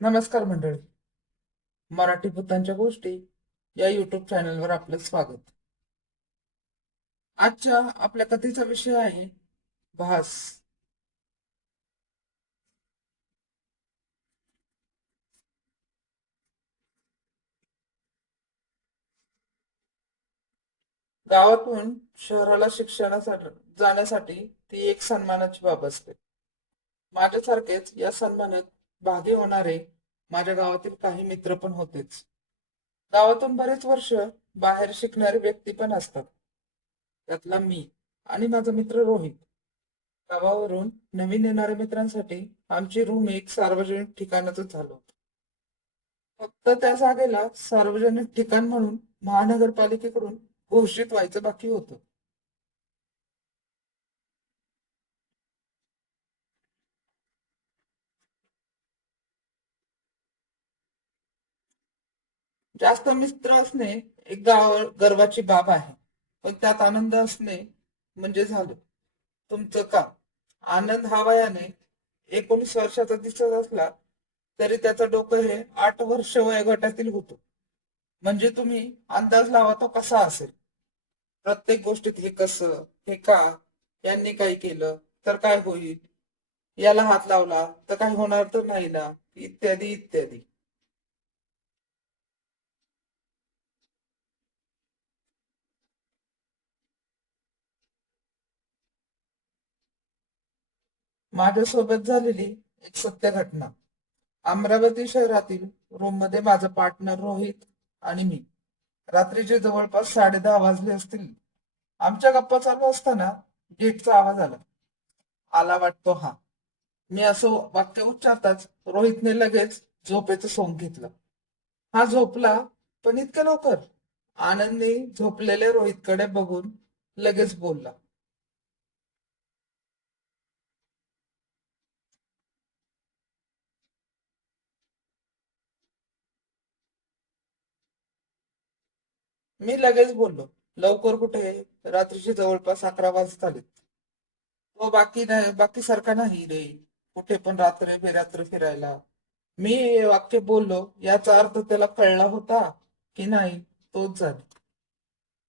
नमस्कार मंडळी. मराठी भूतांच्या गोष्टी या युट्यूब चॅनलवर आपलं स्वागत. आजच्या आपल्या कथेचा विषय आहे भास. गावातून शहराला शिक्षणासाठी जाण्यासाठी ती एक सन्मानाची बाब असते. माझ्यासारखेच या सन्मानात भागी होणारे माझ्या गावातील काही मित्र पण होतेच. गावातून बरेच वर्ष बाहेर शिकणारे व्यक्ती पण असतात. त्यातला मी आणि माझा मित्र रोहित. गावावरून नवीन येणाऱ्या मित्रांसाठी आमची रूम एक सार्वजनिक ठिकाणाच झालं होतं. फक्त त्या जागेला सार्वजनिक ठिकाण म्हणून महानगरपालिकेकडून घोषित व्हायचं बाकी होतं. जास्त मित्र असणे एक गर्वाची बाब आहे. पण त्यात आनंद असणे म्हणजे झालं तुमचं काम. आनंद हा वयाने 19 वर्षाचा दिसत असला तरी त्याचं डोकं हे 8 वर्ष वयोगटातील होतं. म्हणजे तुम्ही अंदाज लावा तो कसा असेल. प्रत्येक गोष्टीत हे कसं, हे का, यांनी काय केलं तर काय होईल, याला हात लावला तर काय होणार तर नाही ना, इत्यादी इत्यादी. माझ्यासोबत झालेली एक सत्य घटना. अमरावती शहरातील रूम मध्ये माझा पार्टनर रोहित आणि मी. रात्रीचे जवळपास 10:30 वाजले असतील. आमच्या गप्पा चालू असताना गेटचा आवाज आला. आला वाटतो हा. मी असं वाक्य उच्चारताच रोहितने लगेच झोपेचं सोंग घेतलं. हा झोपला, पण इतक्या लवकर? आनंदने झोपलेल्या रोहितकडे बघून लगेच बोलला. मी लगेच बोललो, लवकर कुठे? रात्रीचे जवळपास 11 वाजत आलेत. तो बाकी नाही, बाकी सारखा नाही रे. कुठे पण रात्र बेरात्र फिरायला. मी हे वाक्य बोललो याचा अर्थ त्याला कळला होता की नाही तोच झाला.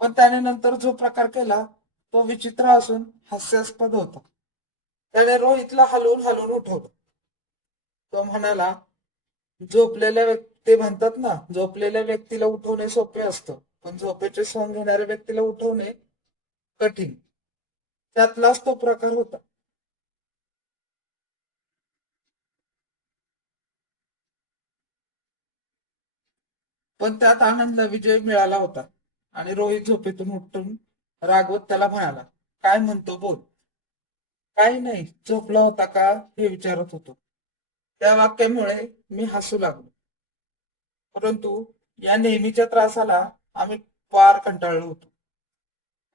पण त्याने नंतर जो प्रकार केला तो विचित्र असून हास्यास्पद होता. त्याने रोहितला हलवून हलवून उठवलं. तो म्हणाला, ते म्हणतात ना, झोपलेल्या व्यक्तीला उठवणे सोपे असतं, पण झोपेचे सोंग घेणाऱ्या व्यक्तीला उठवणे कठीण. त्यातलाच तो प्रकार होता. पण त्यात आनंदला विजय मिळाला होता आणि रोहित झोपेतून उठून रागवत त्याला म्हणाला, काय म्हणतो बोल. काही नाही, झोपला होता का हे विचारत होतो. त्या वाक्यामुळे मी हसू लागलो. परंतु या नेहमीच्या त्रासाला आम्ही फार कंटाळलो होतो.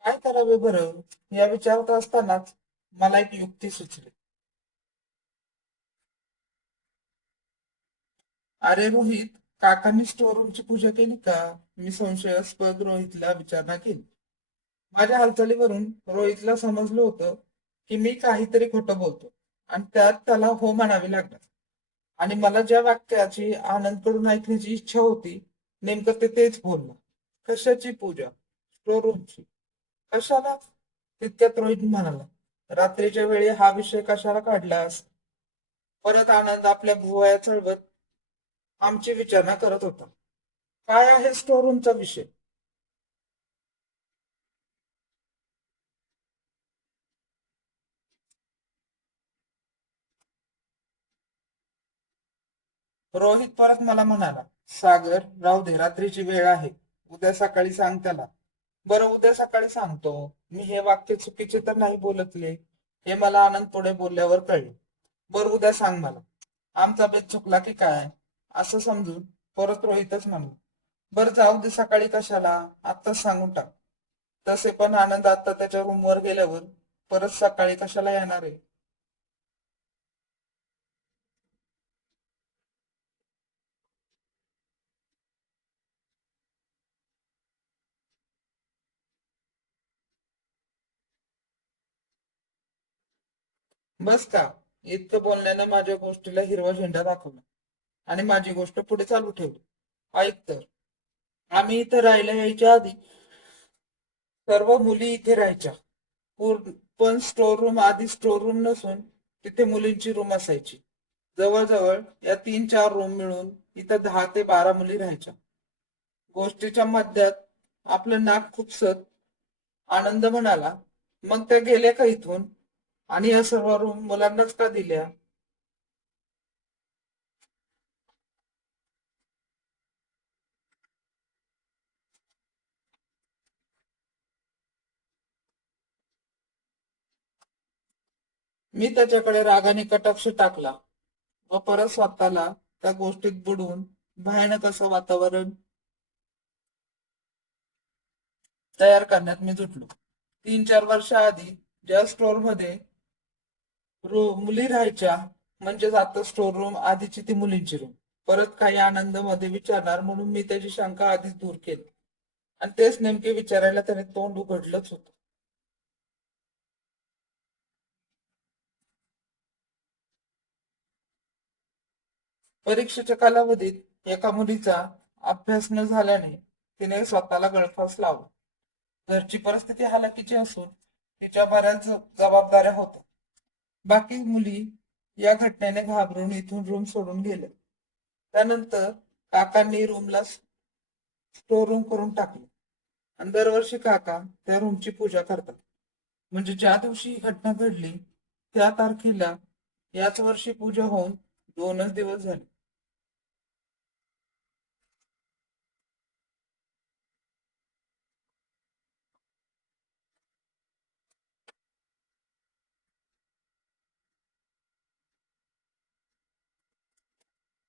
काय करावे बरं या विचारत असतानाच मला एक युक्ती सुचली. अरे रोहित, काकांनी स्टोर रूमची पूजा केली का? मी संशयास्पद रोहितला विचारणा केली. माझ्या हालचालीवरून रोहितला समजलं होतं की मी काहीतरी खोटं बोलतो आणि त्यात त्याला हो म्हणावे लागणार. आणि मला ज्या वाक्याची आनंदकडून ऐकण्याची इच्छा होती नेमकं ते तेच बोलला. कशाची पूजा? स्टोर रूमची. कशाला? तितक्यात रोहित म्हणाला, रात्रीच्या वेळी हा विषय कशाला काढलास? परत आनंद आपल्या भुवया चढवत आमची विचारणा करत होता. काय आहे स्टोर रूमचा विषय? रोहित परत मला म्हणाला, सागर राहू दे, रात्रीची वेळ आहे. उद्या सकाळी सांग त्याला. बरं, उद्या सकाळी सांगतो. मी हे वाक्य चुकीचे तर नाही बोलतले हे मला आनंद पुढे बोलल्यावर कळले. बरं, उद्या सांग मला. आमचा बेत चुकला की काय असं समजून परत रोहितच म्हणला, बरं जाऊ दे, सकाळी कशाला, आत्ताच सांगून टाक. तसे पण आनंद आता त्याच्या रूमवर गेल्यावर परत सकाळी कशाला येणार आहे. बस का? इतकं बोलण्यानं माझ्या गोष्टीला हिरवा झेंडा दाखवला. आणि माझी गोष्ट पुढे चालू ठेवली. ऐक तर, आम्ही इथे राहायला यायच्या आधी सर्व मुली इथे राहायच्या. पण स्टोर रूम आधी स्टोर रूम नसून तिथे मुलींची रूम असायची. जवळजवळ या 3-4 रूम मिळून इथं 10 ते 12 मुली राहायच्या. गोष्टीच्या मध्यात आपलं नाक खुपसत आनंद म्हणाला, मग त्या गेल्या का इथून? आणि या सर्व रूम मुलांनाच का दिल्या? मी त्याच्याकडे रागाने कटाक्ष टाकला व परत स्वतःला त्या गोष्टीत बुडवून भयानक असं वातावरण तयार करण्यात मी जुटलो. 3-4 वर्ष आधी ज्या स्टोर मध्ये मुली राहायच्या, म्हणजेच आता स्टोर रूम आधीची ती मुलींची रूम. परत काही आनंद मध्ये विचारणार म्हणून मी त्याची शंका आधीच दूर केली. आणि तेच नेमके विचारायला त्याने तोंड उघडलंच होतं. परीक्षेच्या कालावधीत एका मुलीचा अभ्यास न झाल्याने तिने स्वतःला गळफास लावला. घरची परिस्थिती हालाकीची असून तिच्या बऱ्याच जबाबदाऱ्या होत्या. बाकी मुली या घटनेने घाबरून इथून रूम सोडून गेल्या. त्यानंतर काकांनी रूमला स्टोर रूम करून टाकलं आणि दरवर्षी काका त्या रूमची पूजा करतात. म्हणजे ज्या दिवशी ही घटना घडली त्या तारखेला याच वर्षी पूजा होऊन 2च दिवस झाले.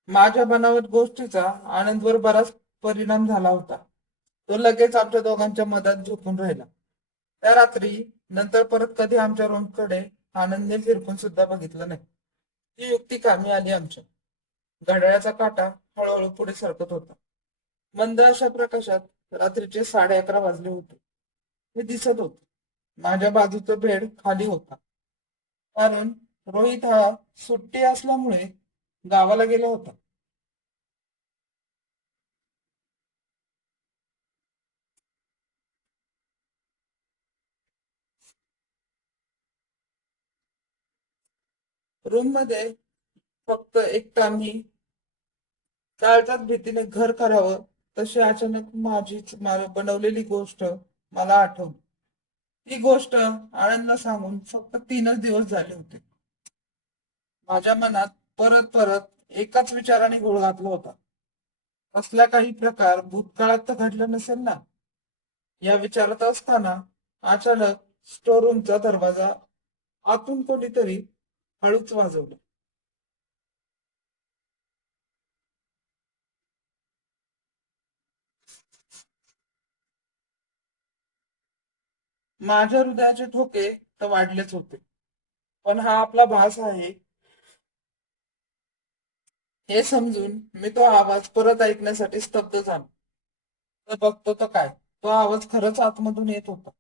माझ्या बनावट गोष्टीचा आनंदवर बराच परिणाम झाला होता. तो लगेच आमच्या दोघांच्या मधात झोपून राहिला. त्या रात्री नंतर परत कधी आमच्या रूमकडे आनंदने फिरकून सुद्धा बघितलं नाही. ती युक्ती कामी आली आमच्या. घड्याळाचा काटा हळूहळू पुढे सरकत होता. मंद अशा प्रकाशात रात्रीचे 11:30 वाजले होते. हे दिसत होते. माझ्या बाजूचा बेड खाली होता. कारण रोहित हा सुट्टी असल्यामुळे गावाला गेला होता. रूम मध्ये फक्त एकटा मी. काळजात भीतीने घर करावं तशी अचानक माझीच बनवलेली गोष्ट मला आठवली. ती गोष्ट आनंदला सांगून फक्त 3च दिवस झाले होते. माझ्या मनात परत परत एकाच विचाराने घोळ घातला होता. असला काही प्रकार भूतकाळात तर घडला नसेल ना? या विचारात असताना अचानक स्टोर रूमचा दरवाजा आतून कोणीतरी हळूच वाजवला. माझ्या हृदयाचे ठोके तर वाढलेच होते. पण हा आपला भास आहे हे समजून मी तो आवाज परत ऐकण्यासाठी स्तब्ध झालो. तर बघतो तर काय, तो आवाज खरंच आतमधून येत होता.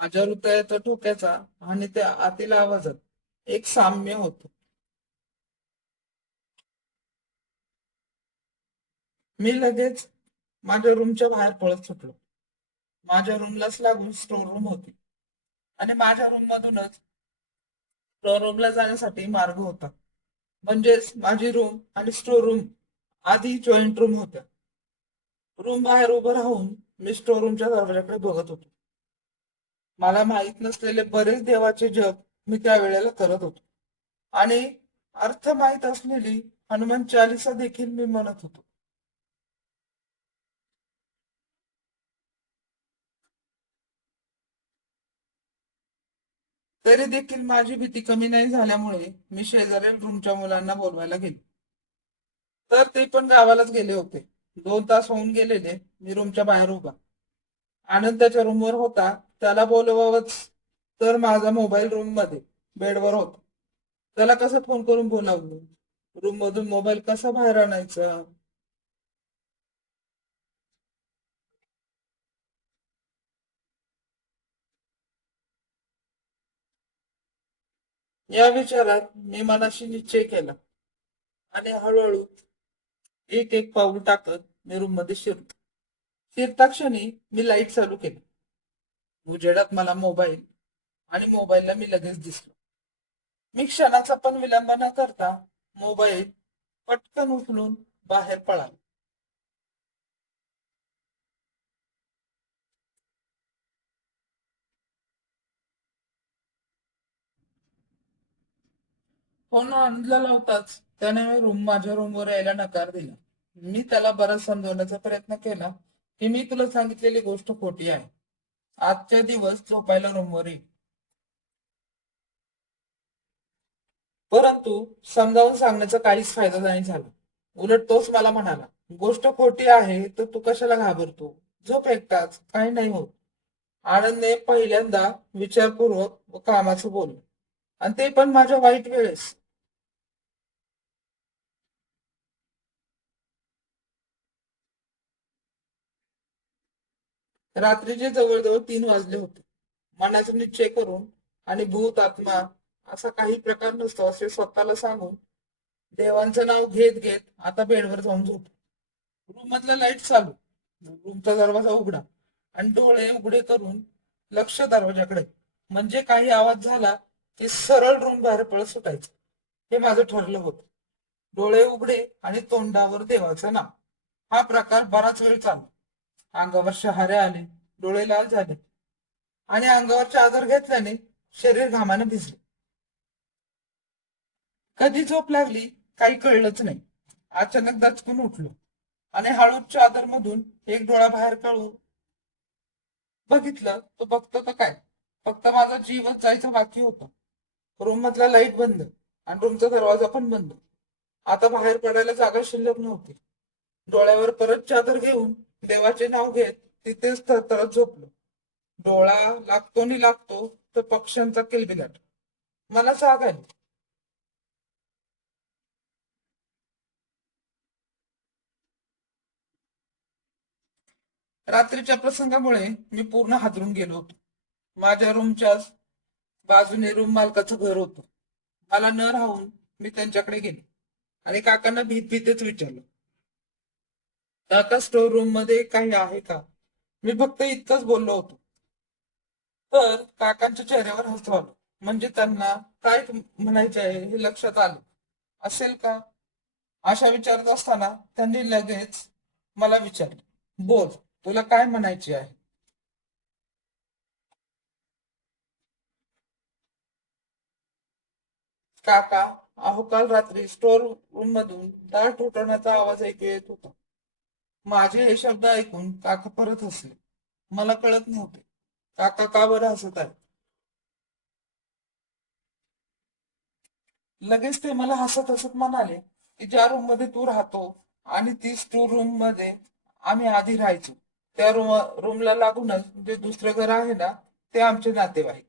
माझ्या हृदयाच्या ठोक्याचा आणि त्या आतील आवाजात एक साम्य होतं. मी लगेच माझ्या रूमच्या बाहेर पळत सुटलो. माझ्या रूमलाच लागून स्टोर रूम होती आणि माझ्या रूम मधूनच स्टोर रूमला जाण्यासाठी मार्ग होता. म्हणजेच माझी रूम आणि स्टोर रूम आधी जॉईंट रूम होत्या. रूम बाहेर उभं राहून मी स्टोर रूमच्या दरवाजाकडे बघत होतो. मला माहित नसलेले बरेच देवाचे जप मी त्या वेळेला करत होतो. आणि अर्थ माहित असलेली हनुमान चालिसा देखील मी म्हणत होतो. तरी देखील माझी भीती कमी नाही झाल्यामुळे मी शेजारील रूमच्या मुलांना बोलवायला गेलो. तर ते पण गावालाच गेले होते. 2 तास होऊन गेलेले मी रूमच्या बाहेर उभा. आनंद त्याच्या रूमवर होता. त्याला बोलवावंच तर माझा मोबाईल रूम मध्ये बेडवर होता. त्याला कसं फोन करून बोलावं? रूम मधून मोबाईल कसा बाहेर आणायचा? या विचारात मी मनाशी निश्चय केला आणि हळूहळू एक एक पाऊल टाकत मी रूम मध्ये शिरतो. शिरता क्षणी मी लाईट चालू केली. उजेडात मला मोबाईल आणि मोबाईलला मी लगेच दिसलो. मी क्षणाचा पण विलंब न करता मोबाईल पटकन उचलून बाहेर पळालो. फोन ऑनला लावताच त्याने माझ्या रूमवर यायला नकार दिला. मी त्याला बराच समजवण्याचा प्रयत्न केला की मी तुला सांगितलेली गोष्ट खोटी आहे. आजच्या दिवस झोपायला रूमवर ये. परंतु समजावून सांगण्याचा काहीच फायदा नाही झाला. उलट तोच मला म्हणाला, गोष्ट खोटी आहे तर तू कशाला घाबरतो, झोप एकटाच, काही नाही होत. आनंदने पहिल्यांदा विचारपूर्वक व कामाचं बोललो, आणि ते पण माझ्या वाईट वेळेस. रात्रीचे जवळजवळ 3 वाजले होते. मनाचा निश्चय करून आणि भूत आत्मा असा काही प्रकार नसतो असे स्वतःला सांगून देवांचं नाव घेत घेत आता बेडवर जाऊन झोप. रूम मधला लाईट चालू, रूमचा दरवाजा उघडा आणि डोळे उघडे करून लक्ष दरवाजाकडे. म्हणजे काही आवाज झाला की सरळ रूम बाहेर पळत सुटायचं. हे माझं ठरलं होतं. डोळे उघडे आणि तोंडावर देवाचं नाव. हा प्रकार बराच वेळ चालला. अंगावर शहारे आले, डोळे लाल झाले आणि अंगावर चादर घेतल्याने शरीर घामाने भिजले. कधी झोप लागली काही कळलंच नाही. अचानक दचकून उठलो आणि हळूच चादर मधून एक डोळा बाहेर काढून बघितलं. तो बघतो तर काय, फक्त माझा जीवच जायचा बाकी होता. रूम मधला लाईट बंद आणि रूमचा दरवाजा पण बंद. आता बाहेर पडायला जागा शिल्लक नव्हती. डोळ्यावर परत चादर घेऊन देवाचे नाव घेत तिथेच थरथरत झोपलो. डोळा लागतो नि लागतो तर पक्ष्यांचा किलबिलाट. मला जाग आली. रात्रीच्या प्रसंगामुळे मी पूर्ण हादरून गेलो होतो. माझ्या रूमच्याच बाजूने रूम मालकाचं घर होतं. मला न राहून मी त्यांच्याकडे गेले आणि काकांना भीत भीतच विचारलं, काका स्टोर रूम मध्ये काही आहे का. मी फक्त इतकंच बोललो होतो. तर काकांच्या चेहऱ्यावर हसू आलं. म्हणजे त्यांना काय म्हणायचे आहे हे लक्षात आलं असेल का. अशा विचारत असताना त्यांनी लगेच मला विचारले, बोल, तुला काय म्हणायचे आहे. काका, अहो काल रात्री स्टोर रूम मधून दार ठोठावण्याचा आवाज ऐकू येत होता. माझे हे शब्द ऐकून काका परत हसले. मला कळत नव्हते काका का बरं हसत आहे. लगेच ते मला हसत हसत म्हणाले की ज्या रूम मध्ये तू राहतो आणि ती स्टोर रूम मध्ये आम्ही आधी राहायचो, त्या रूमला लागूनच जे दुसरं घर आहे ना, ते आमचे नातेवाईक.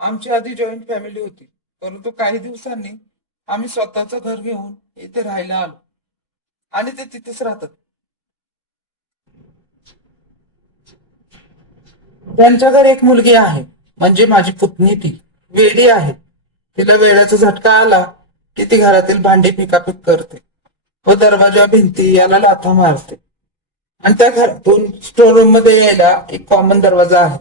आमची आधी जॉईंट फॅमिली होती, परंतु काही दिवसांनी आम्ही स्वतःचं घर घेऊन इथे राहायला आलो आणि ते तिथेच राहतात. त्यांच्या घरी एक मुलगी आहे, म्हणजे माझी पुतणी. ती वेडी आहे. तिला वेळाचा झटका आला की ती घरातील भांडी पिकापिक करते व दरवाजा भिंती याला लाथा मारते. आणि त्या घरातून स्टोर रूम मध्ये यायला एक कॉमन दरवाजा आहे.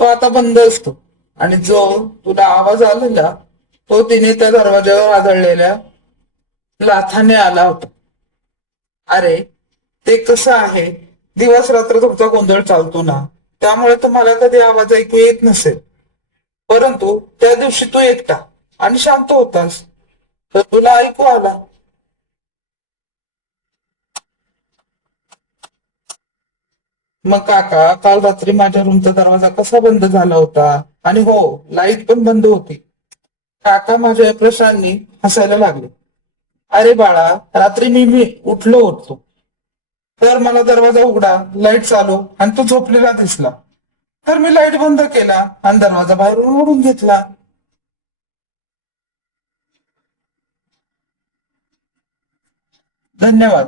तो आता बंद असतो आणि जो तुला आवाज आलेला तो तिने त्या दरवाजावर आदळलेल्या लाथाने आला होता. अरे, ते कसं आहे, दिवस रात्र तुमचा गोंधळ चालतो ना, त्यामुळे तुम्हाला कधी आवाज ऐकू येत नसेल. परंतु त्या दिवशी तू एकटा आणि शांत होतास तर तुला ऐकू आला. मग काका, काल रात्री माझ्या रूमचा दरवाजा कसा बंद झाला होता, आणि हो, लाईट पण बंद होती. काका माझ्या या प्रश्नांनी हसायला लागले. अरे बाळा, रात्री मी उठलो होतो तर मला दरवाजा उघडा, लाईट चालू आणि तो झोपलेला दिसला. तर मी लाईट बंद केला आणि दरवाजा बाहेरून ओढून घेतला. धन्यवाद.